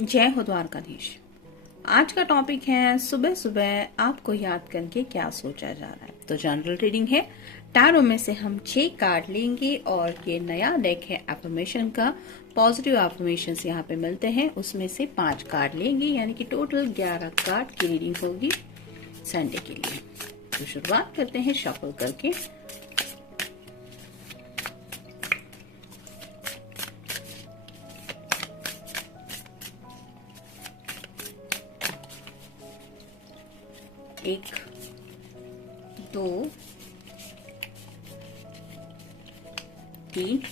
जय हो द्वारकाधीश। आज का टॉपिक है सुबह सुबह आपको याद करके क्या सोचा जा रहा है। तो जनरल रीडिंग है। टैरो में से हम 6 कार्ड लेंगे और ये नया डेक है एफर्मेशन का। पॉजिटिव एफर्मेशन यहाँ पे मिलते हैं, उसमें से 5 कार्ड लेंगे, यानी कि टोटल 11 कार्ड की रीडिंग होगी संडे के लिए। तो शुरुआत करते हैं शफल करके। एक, 2, 3,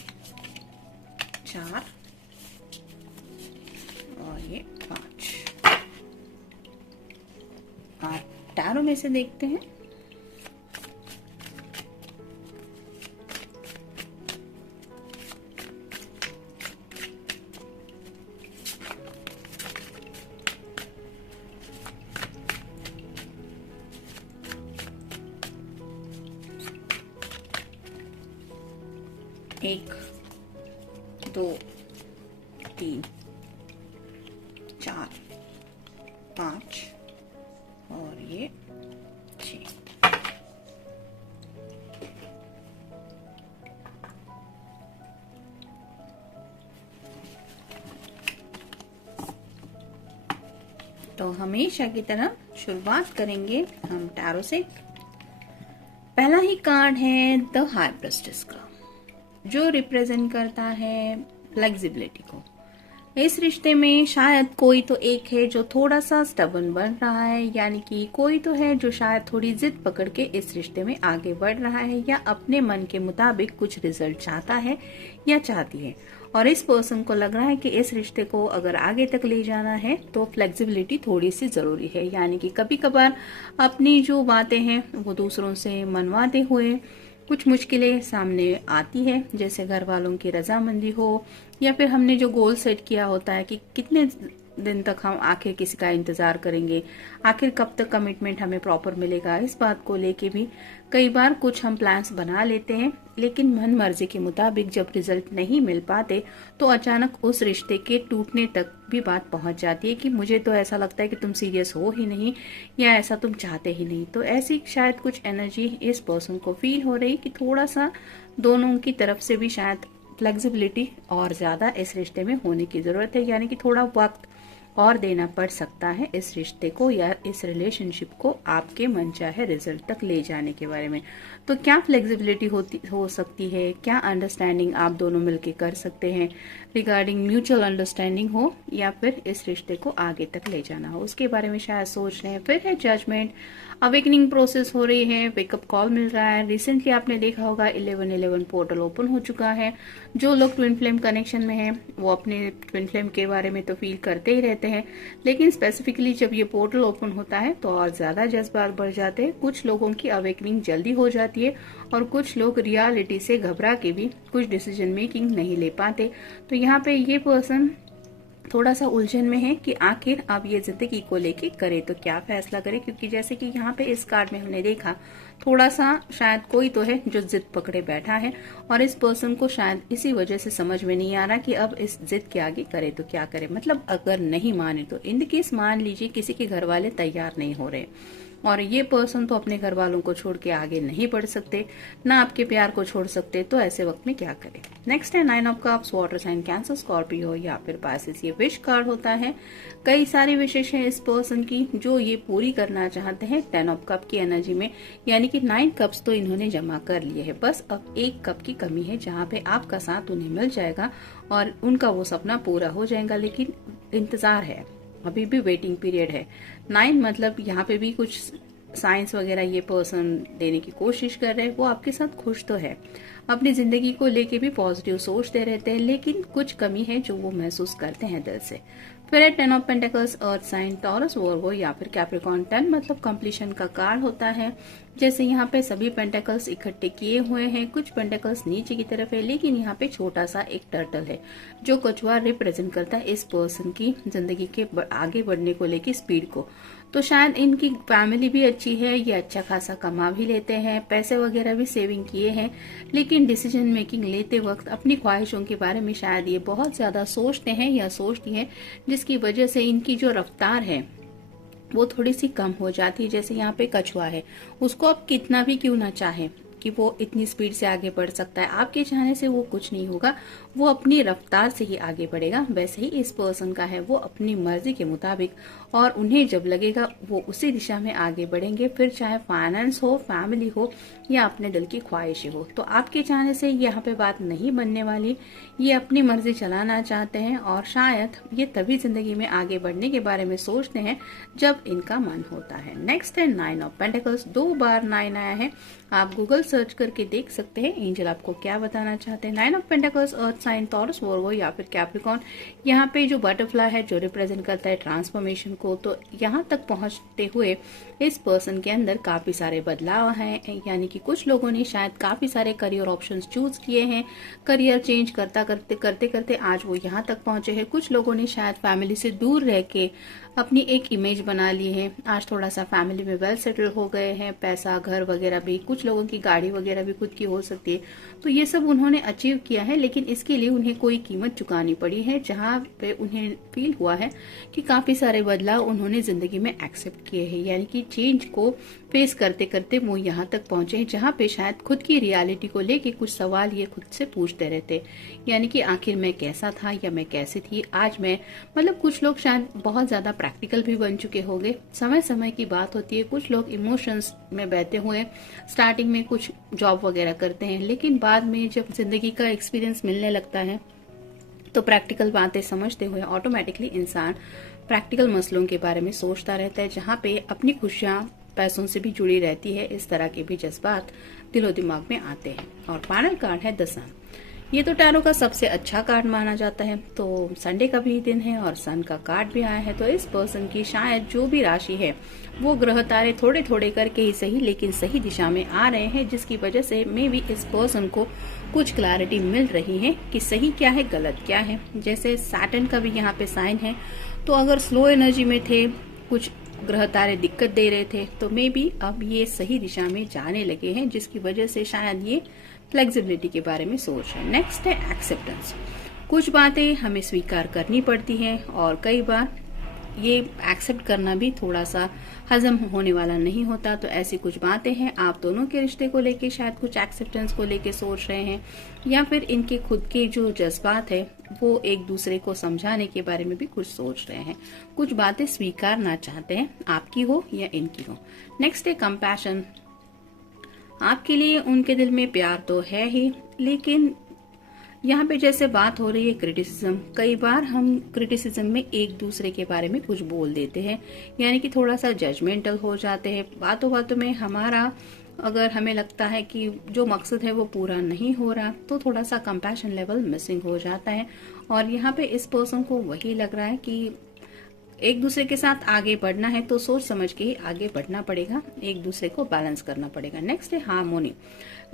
4 और ये 5। आप टैरो में से देखते हैं। एक, 2, 3, 4, 5 और ये 6। तो हमेशा की तरह शुरुआत करेंगे हम टैरो से। पहला ही कार्ड है द हाई प्रेस्टेस का, जो रिप्रेजेंट करता है फ्लेक्सिबिलिटी को। इस रिश्ते में शायद कोई तो एक है जो थोड़ा सा स्टबन बन रहा है, यानी कि कोई तो है जो शायद थोड़ी जिद पकड़ के इस रिश्ते में आगे बढ़ रहा है या अपने मन के मुताबिक कुछ रिजल्ट चाहता है या चाहती है। और इस पर्सन को लग रहा है कि इस रिश्ते को अगर आगे तक ले जाना है तो फ्लेक्सिबिलिटी थोड़ी सी जरूरी है, यानी कि कभी कभार अपनी जो बातें हैं वो दूसरों से मनवाते हुए कुछ मुश्किलें सामने आती है, जैसे घर वालों की रजामंदी हो या फिर हमने जो गोल सेट किया होता है कि कितने दिन तक हम आखिर किसी का इंतजार करेंगे, आखिर कब तक कमिटमेंट हमें प्रॉपर मिलेगा। इस बात को लेके भी कई बार कुछ हम प्लान्स बना लेते हैं, लेकिन मन मर्जी के मुताबिक जब रिजल्ट नहीं मिल पाते तो अचानक उस रिश्ते के टूटने तक भी बात पहुंच जाती है कि मुझे तो ऐसा लगता है कि तुम सीरियस हो ही नहीं या ऐसा तुम चाहते ही नहीं। तो ऐसी शायद कुछ एनर्जी इस पर्सन को फील हो रही कि थोड़ा सा दोनों की तरफ से भी शायद फ्लेक्सिबिलिटी और ज्यादा इस रिश्ते में होने की जरूरत है, यानी कि थोड़ा वक्त और देना पड़ सकता है इस रिश्ते को या इस रिलेशनशिप को आपके मनचाहे रिजल्ट तक ले जाने के बारे में। तो क्या फ्लेक्सिबिलिटी हो सकती है, क्या अंडरस्टैंडिंग आप दोनों मिलके कर सकते हैं रिगार्डिंग म्यूचुअल अंडरस्टैंडिंग हो या फिर इस रिश्ते को आगे तक ले जाना हो, उसके बारे में शायद सोच रहे हैं। फिर है जजमेंट, अवेकनिंग प्रोसेस हो रही है, वेकअप कॉल मिल रहा है। रिसेंटली आपने देखा होगा 11/11 पोर्टल ओपन हो चुका है। जो लोग ट्विन फ्लेम कनेक्शन में हैं वो अपने ट्विन फ्लेम के बारे में तो फील करते ही रहते हैं, लेकिन स्पेसिफिकली जब ये पोर्टल ओपन होता है तो और ज्यादा जज्बात बढ़ जाते हैं। कुछ लोगों की अवेकनिंग जल्दी हो जाती है और कुछ लोग रियलिटी से घबरा के भी कुछ डिसीजन मेकिंग नहीं ले पाते। तो यहाँ पे ये पर्सन थोड़ा सा उलझन में है कि आखिर अब ये जिंदगी को लेके करे तो क्या फैसला करे, क्योंकि जैसे कि यहाँ पे इस कार्ड में हमने देखा थोड़ा सा शायद कोई तो है जो जिद पकड़े बैठा है और इस पर्सन को शायद इसी वजह से समझ में नहीं आ रहा कि अब इस जिद के आगे करे तो क्या करे। मतलब अगर नहीं माने तो इन केस मान लीजिए किसी के घर वाले तैयार नहीं हो रहे और ये पर्सन तो अपने घर वालों को छोड़ के आगे नहीं बढ़ सकते, ना आपके प्यार को छोड़ सकते, तो ऐसे वक्त में क्या करें। नेक्स्ट है 9 of cups, water sign Cancer, Scorpio या फिर पाइसेस। ये विश कार्ड होता है। कई सारी विशेष है इस पर्सन की जो ये पूरी करना चाहते हैं 10 ऑफ कप की एनर्जी में, यानी कि 9 कप्स तो इन्होंने जमा कर लिए है, बस अब 1 कप की कमी है जहाँ पे आपका साथ उन्हें मिल जाएगा और उनका वो सपना पूरा हो जाएगा, लेकिन इंतजार है, अभी भी वेटिंग पीरियड है। 9 मतलब यहाँ पे भी कुछ साइंस वगैरह ये पर्सन देने की कोशिश कर रहे हैं। वो आपके साथ खुश तो है, अपनी जिंदगी को लेके भी पॉजिटिव सोचते रहते हैं, लेकिन कुछ कमी है जो वो महसूस करते हैं दिल से। फिर है 10 of pentacles, earth sign, Taurus, Virgo या फिर कैप्रिकॉर्न। 10 मतलब कंप्लीशन का कार्ड होता है। जैसे यहाँ पे सभी पेंटिकल्स इकट्ठे किए हुए हैं, कुछ पेंटिकल्स नीचे की तरफ है, लेकिन यहाँ पे छोटा सा एक टर्टल है जो कछुआ रिप्रेजेंट करता है इस पर्सन की जिंदगी के आगे बढ़ने को लेकर स्पीड को। तो शायद इनकी फैमिली भी अच्छी है, ये अच्छा खासा कमा भी लेते हैं, पैसे वगैरह भी सेविंग किए हैं, लेकिन लेकिन डिसीजन मेकिंग लेते वक्त अपनी ख्वाहिशों के बारे में शायद ये बहुत ज्यादा सोचते हैं या सोचती हैं, जिसकी वजह से इनकी जो रफ्तार है वो थोड़ी सी कम हो जाती है। जैसे यहाँ पे कछुआ है, उसको आप कितना भी क्यों ना चाहे कि वो इतनी स्पीड से आगे बढ़ सकता है, आपके चाहने से वो कुछ नहीं होगा, वो अपनी रफ्तार से ही आगे बढ़ेगा। वैसे ही इस पर्सन का है, वो अपनी मर्जी के मुताबिक और उन्हें जब लगेगा वो उसी दिशा में आगे बढ़ेंगे, फिर चाहे फाइनेंस हो, फैमिली हो या अपने दिल की ख्वाहिशें हो। तो आपके चाहने से यहाँ पे बात नहीं बनने वाली, ये अपनी मर्जी चलाना चाहते हैं और शायद ये तभी जिंदगी में आगे बढ़ने के बारे में सोचते हैं जब इनका मन होता है। नेक्स्ट है 9 ऑफ पेंटिकल्स। 2 बार 9 आया है, आप गूगल सर्च करके देख सकते हैं एंजल आपको क्या बताना चाहते हैं। 9 of pentacles earth sign Taurus, Virgo या फिर कैप्रिकॉर्न। यहाँ पे जो बटरफ्लाई है जो रिप्रेजेंट करता है ट्रांसफॉर्मेशन को, तो यहाँ तक पहुंचते हुए इस पर्सन के अंदर काफी सारे बदलाव हैं। यानी कि कुछ लोगों ने शायद काफी सारे करियर ऑप्शंस चूज किए हैं, करियर चेंज करते करते आज वो यहाँ तक पहुंचे हैं। कुछ लोगों ने शायद फैमिली से दूर रह के अपनी एक इमेज बना ली है, आज थोड़ा सा फैमिली में वेल सेटल हो गए हैं, पैसा, घर वगैरह भी, कुछ लोगों की गाड़ी वगैरह भी खुद की हो सकती है। तो ये सब उन्होंने अचीव किया है, लेकिन इसके लिए उन्हें कोई कीमत चुकानी पड़ी है, जहाँ पे उन्हें फील हुआ है कि काफी सारे बदलाव उन्होंने जिंदगी में एक्सेप्ट किए हैं। यानी कि चेंज को फेस करते करते वो यहाँ तक पहुंचे हैं जहाँ पे शायद खुद की रियलिटी को लेके कुछ सवाल ये खुद से पूछते रहते, यानी कि आखिर मैं कैसा था या मैं कैसी थी, आज मैं, मतलब कुछ लोग शायद बहुत ज्यादा प्रैक्टिकल भी बन चुके होंगे। समय समय की बात होती है, कुछ लोग इमोशंस में बहते हुए स्टार्टिंग में कुछ जॉब वगैरह करते हैं, लेकिन बाद में जब जिंदगी का एक्सपीरियंस मिलने लगता है तो प्रैक्टिकल बातें समझते हुए ऑटोमेटिकली इंसान प्रैक्टिकल मसलों के बारे में सोचता रहता है, जहाँ पे अपनी खुशियां पैसों से भी जुड़ी रहती है। इस तरह के भी जज्बात दिलो दिमाग में आते हैं। और फाइनल कार्ड है द सन। ये तो टैरो का सबसे अच्छा कार्ड माना जाता है। तो संडे का भी दिन है और सन का कार्ड भी आया है। तो इस पर्सन की शायद जो भी राशि है वो ग्रह तारे थोड़े थोड़े करके ही सही लेकिन सही दिशा में आ रहे हैं, जिसकी वजह से मे बी इस पर्सन को कुछ क्लैरिटी मिल रही है कि सही क्या है गलत क्या है। जैसे सैटर्न का भी यहाँ पे साइन है, तो अगर स्लो एनर्जी में थे, कुछ ग्रह तारे दिक्कत दे रहे थे, तो मे बी अब ये सही दिशा में जाने लगे हैं, जिसकी वजह से शायद ये फ्लेक्सिबिलिटी के बारे में सोच रहे हैं। नेक्स्ट है एक्सेप्टेंस। कुछ बातें हमें स्वीकार करनी पड़ती हैं और कई बार ये एक्सेप्ट करना भी थोड़ा सा हजम होने वाला नहीं होता। तो ऐसी कुछ बातें हैं, आप दोनों के रिश्ते को लेके शायद कुछ एक्सेप्टेंस को लेके सोच रहे हैं, या फिर इनके खुद के जो जज्बात है वो एक दूसरे को समझाने के बारे में भी कुछ सोच रहे हैं। कुछ बातें स्वीकारना चाहते हैं, आपकी हो या इनकी हो। नेक्स्ट है कंपैशन। आपके लिए उनके दिल में प्यार तो है ही, लेकिन यहाँ पे जैसे बात हो रही है क्रिटिसिज्म, कई बार हम क्रिटिसिज्म में एक दूसरे के बारे में कुछ बोल देते हैं, यानी कि थोड़ा सा जजमेंटल हो जाते हैं। बातों बातों में हमारा, अगर हमें लगता है कि जो मकसद है वो पूरा नहीं हो रहा, तो थोड़ा सा कंपैशन लेवल मिसिंग हो जाता है। और यहाँ पे इस पर्सन को वही लग रहा है कि एक दूसरे के साथ आगे बढ़ना है तो सोच समझ के ही आगे बढ़ना पड़ेगा, एक दूसरे को बैलेंस करना पड़ेगा। नेक्स्ट है हार्मोनी।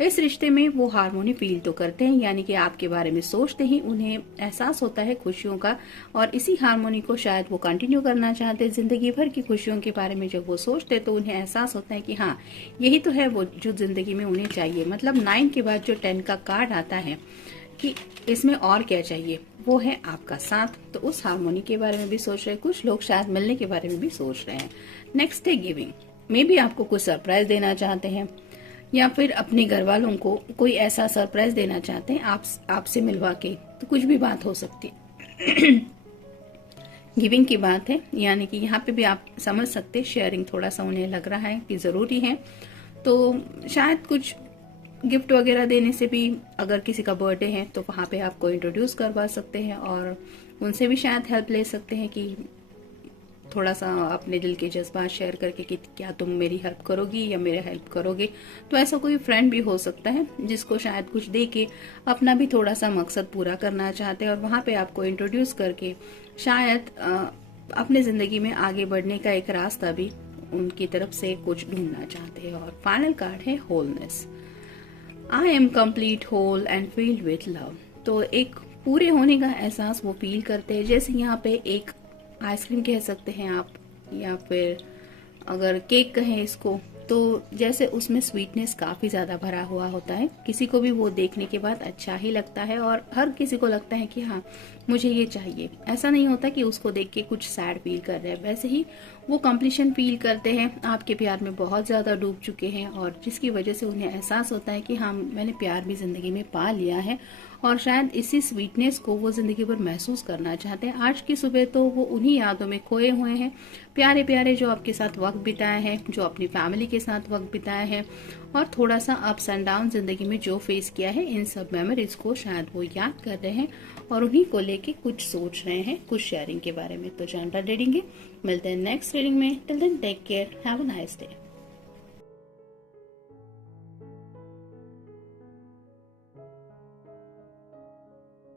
इस रिश्ते में वो हार्मोनी फील तो करते हैं, यानी कि आपके बारे में सोचते ही उन्हें एहसास होता है खुशियों का, और इसी हार्मोनी को शायद वो कंटिन्यू करना चाहते हैं। जिंदगी भर की खुशियों के बारे में जब वो सोचते तो उन्हें एहसास होता है कि हाँ, यही तो है वो जो जिंदगी में उन्हें चाहिए। मतलब 9 के बाद जो 10 का कार्ड आता है कि इसमें और क्या चाहिए, वो है आपका साथ। तो उस हार्मोनी के बारे में भी सोच रहे हैं। कुछ लोग शायद मिलने के बारे में भी सोच रहे हैं। नेक्स्ट है गिविंग। मे बी आपको कुछ सरप्राइज देना चाहते हैं, या फिर अपने घर वालों को कोई ऐसा सरप्राइज देना चाहते हैं आपसे मिलवा के, तो कुछ भी बात हो सकती है। गिविंग की बात है, यानी कि यहाँ पे भी आप समझ सकते हैं शेयरिंग थोड़ा सा उन्हें लग रहा है कि जरूरी है। तो शायद कुछ गिफ्ट वगैरह देने से भी, अगर किसी का बर्थडे है तो वहां पे आपको इंट्रोड्यूस करवा सकते हैं और उनसे भी शायद हेल्प ले सकते हैं कि थोड़ा सा अपने दिल के जज्बात शेयर करके कि क्या तुम मेरी हेल्प करोगी या मेरे हेल्प करोगे। तो ऐसा कोई फ्रेंड भी हो सकता है जिसको शायद कुछ दे के अपना भी थोड़ा सा मकसद पूरा करना चाहते हैं, और वहां पे आपको इंट्रोड्यूस करके शायद अपने जिंदगी में आगे बढ़ने का एक रास्ता भी उनकी तरफ से कुछ ढूंढना चाहते हैं। और फाइनल कार्ड है wholeness. I am complete whole and filled with love. तो एक पूरे होने का एहसास वो फील करते हैं। जैसे यहाँ पे एक आइसक्रीम कह सकते हैं आप, या फिर अगर केक कहें इसको, तो जैसे उसमें स्वीटनेस काफी ज्यादा भरा हुआ होता है, किसी को भी वो देखने के बाद अच्छा ही लगता है और हर किसी को लगता है कि हाँ मुझे ये चाहिए। ऐसा नहीं होता कि उसको देख के कुछ सैड फील कर रहे हैं, वैसे ही वो कंप्लीशन फील करते हैं, आपके प्यार में बहुत ज्यादा डूब चुके हैं और जिसकी वजह से उन्हें एहसास होता है कि हाँ मैंने प्यार भी जिंदगी में पा लिया है और शायद इसी स्वीटनेस को वो जिंदगी भर महसूस करना चाहते हैं। आज की सुबह तो वो उन्हीं यादों में खोए हुए हैं, प्यारे प्यारे जो आपके साथ वक्त बिताए हैं, जो अपनी फैमिली के साथ वक्त बिताए हैं और थोड़ा सा अप्स एंड डाउन जिंदगी में जो फेस किया है, इन सब मेमोरीज को शायद वो याद कर रहे हैं और उन्हीं को लेके कुछ सोच रहे हैं, कुछ शेयरिंग के बारे में। तो जनरल रीडिंग है, मिलते हैं नेक्स्ट रीडिंग में। Till then take care, have a nice day.